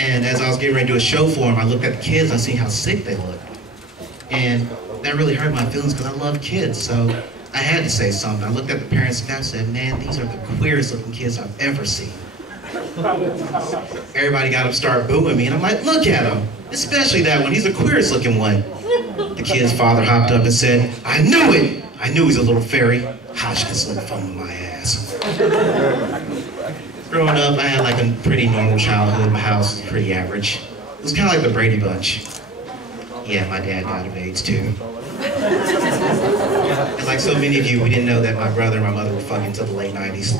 And as I was getting ready to do a show for them, I looked at the kids, I seen how sick they looked. And that really hurt my feelings because I love kids, so I had to say something. I looked at the parents and I said, man, these are the queerest looking kids I've ever seen. Everybody got up and started booing me, and I'm like, look at him, especially that one, he's the queerest looking one. The kid's father hopped up and said, I knew it! I knew he's a little fairy. Hodgkin's little fun with my ass. Growing up, I had like a pretty normal childhood. My house was pretty average. It was kind of like the Brady Bunch. Yeah, my dad died of AIDS too. And like so many of you, we didn't know that my brother and my mother were fucking until the late 90s.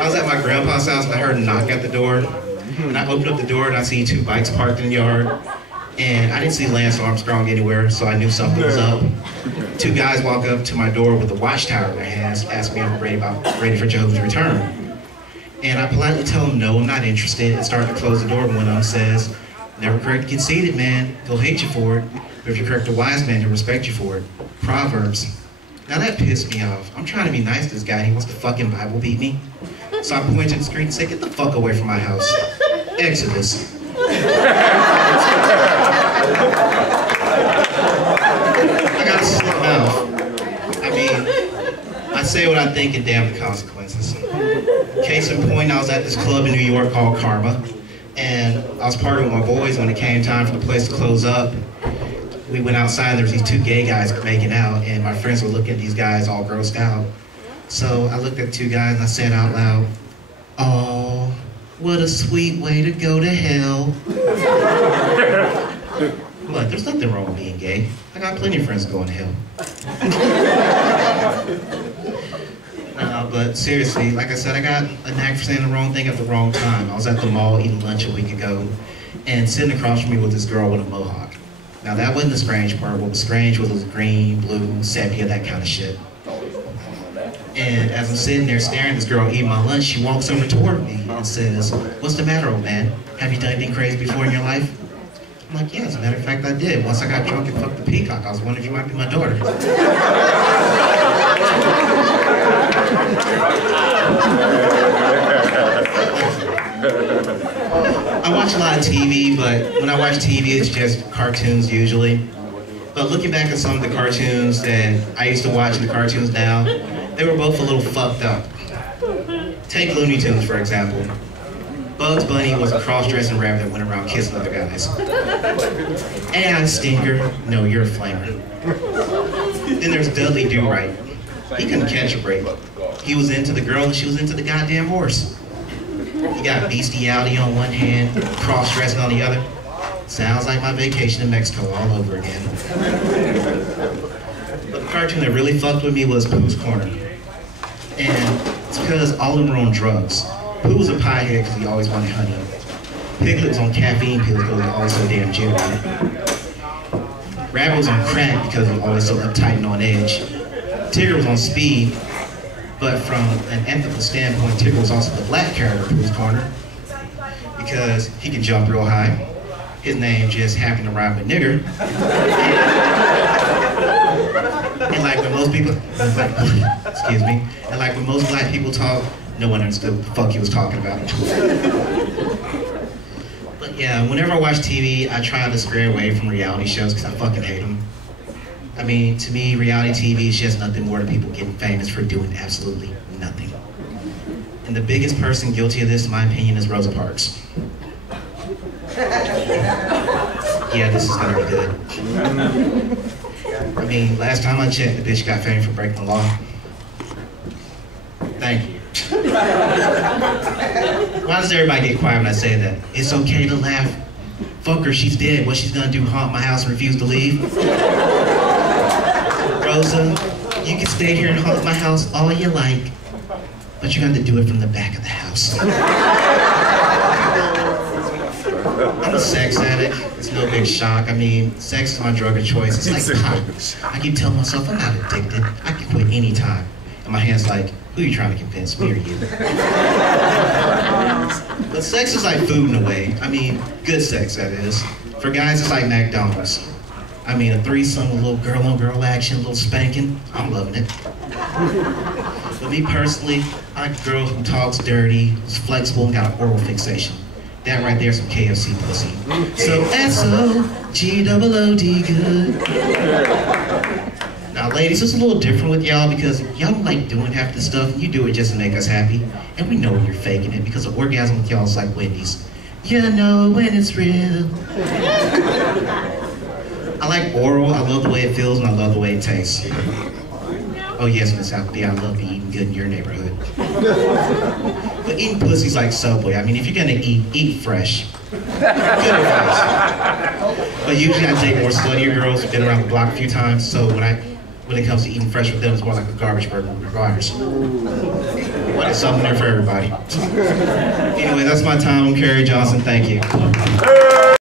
I was at my grandpa's house and I heard a knock at the door. And I opened up the door and I see 2 bikes parked in the yard. And I didn't see Lance Armstrong anywhere, so I knew something was up. 2 guys walk up to my door with a watchtower in their hands, ask me if I'm ready for Jehovah's return. And I politely tell them, no, I'm not interested, and start to close the door, and one of them says, never correct a conceited man, he'll hate you for it. But if you correct a wise man, he'll respect you for it. Proverbs. Now that pissed me off. I'm trying to be nice to this guy, and he wants to fucking Bible beat me. So I point to the screen and say, get the fuck away from my house. Exodus. I got a slick mouth. I mean, I say what I think and damn the consequences. Case in point, I was at this club in New York called Karma, and I was partying with my boys when it came time for the place to close up. We went outside, and there was these 2 gay guys making out, and my friends were looking at these guys all grossed out. So I looked at the 2 guys and I said out loud, oh, what a sweet way to go to hell. What, there's nothing wrong with being gay. I got plenty of friends going to hell. But seriously, like I said, I got a knack for saying the wrong thing at the wrong time. I was at the mall eating lunch a week ago, and sitting across from me was this girl with a mohawk. Now that wasn't the strange part. What was strange was green, blue, sepia, that kind of shit. And as I'm sitting there staring at this girl eating my lunch, she walks over toward me and says, what's the matter, old man? Have you done anything crazy before in your life? I'm like, yeah, as a matter of fact, I did. Once I got drunk and fucked the peacock, I was wondering if you might be my daughter. I watch a lot of TV, but when I watch TV, it's just cartoons usually. But looking back at some of the cartoons that I used to watch and the cartoons now, they were both a little fucked up. Take Looney Tunes, for example. Bugs Bunny was a cross-dressing rabbit that went around kissing other guys. And Stinker, no, you're a flamer. Then there's Dudley Do-Right. He couldn't catch a break. He was into the girl and she was into the goddamn horse. You got bestiality on one hand, cross-dressing on the other. Sounds like my vacation in Mexico all over again. But the cartoon that really fucked with me was Pooh's Corner. And it's because all of them were on drugs. Pooh was a piehead because he always wanted honey. Piglet was on caffeine pills because he was always so damn jittery. Rabbit was on crack because he was always so uptight and on edge. Tigger was on speed, but from an ethical standpoint, Tigger was also the black character of Pooh's Corner because he could jump real high. His name just happened to rhyme with nigger. And like when most people, excuse me, and like when most black people talk, no one understood what the fuck he was talking about. But yeah, whenever I watch TV, I try to stray away from reality shows because I fucking hate them. I mean, to me, reality TV is just nothing more than people getting famous for doing absolutely nothing. And the biggest person guilty of this, in my opinion, is Rosa Parks. Yeah, this is gonna be good. I mean, last time I checked, the bitch got famous for breaking the law. Thank you. Why does everybody get quiet when I say that? It's okay to laugh. Fuck her, she's dead. What she's gonna do, haunt my house and refuse to leave? Rosa, you can stay here and haunt my house all you like, but you're gonna have to do it from the back of the house. I'm a sex addict. It's no big shock. I mean, sex is my drug of choice. It's like pot. I keep telling myself I'm not addicted. I can quit anytime. And my hand's like, who are you trying to convince, me or you? But sex is like food in a way. I mean, good sex, that is. For guys, it's like McDonald's. I mean, a threesome, a little girl-on-girl action, a little spanking. I'm loving it. But me personally, I like a girl who talks dirty, is flexible, and got an oral fixation. That right there is some KFC pussy. So S-O-G-O-O-D good. Now ladies, it's a little different with y'all because y'all don't like doing half the stuff. You do it just to make us happy. And we know you're faking it because the orgasm with y'all is like Wendy's. You know when it's real. I like oral, I love the way it feels, and I love the way it tastes. Oh yes, Miss Appleby, I love eating good in your neighborhood. But eating pussy's like Subway. I mean, if you're gonna eat fresh. Good advice. But usually I date more sluttier girls who've been around the block a few times, so when it comes to eating fresh with them, it's more like a garbage burger regardless. But it's something there for everybody. Anyway, that's my time. I'm Kjohnson. Thank you.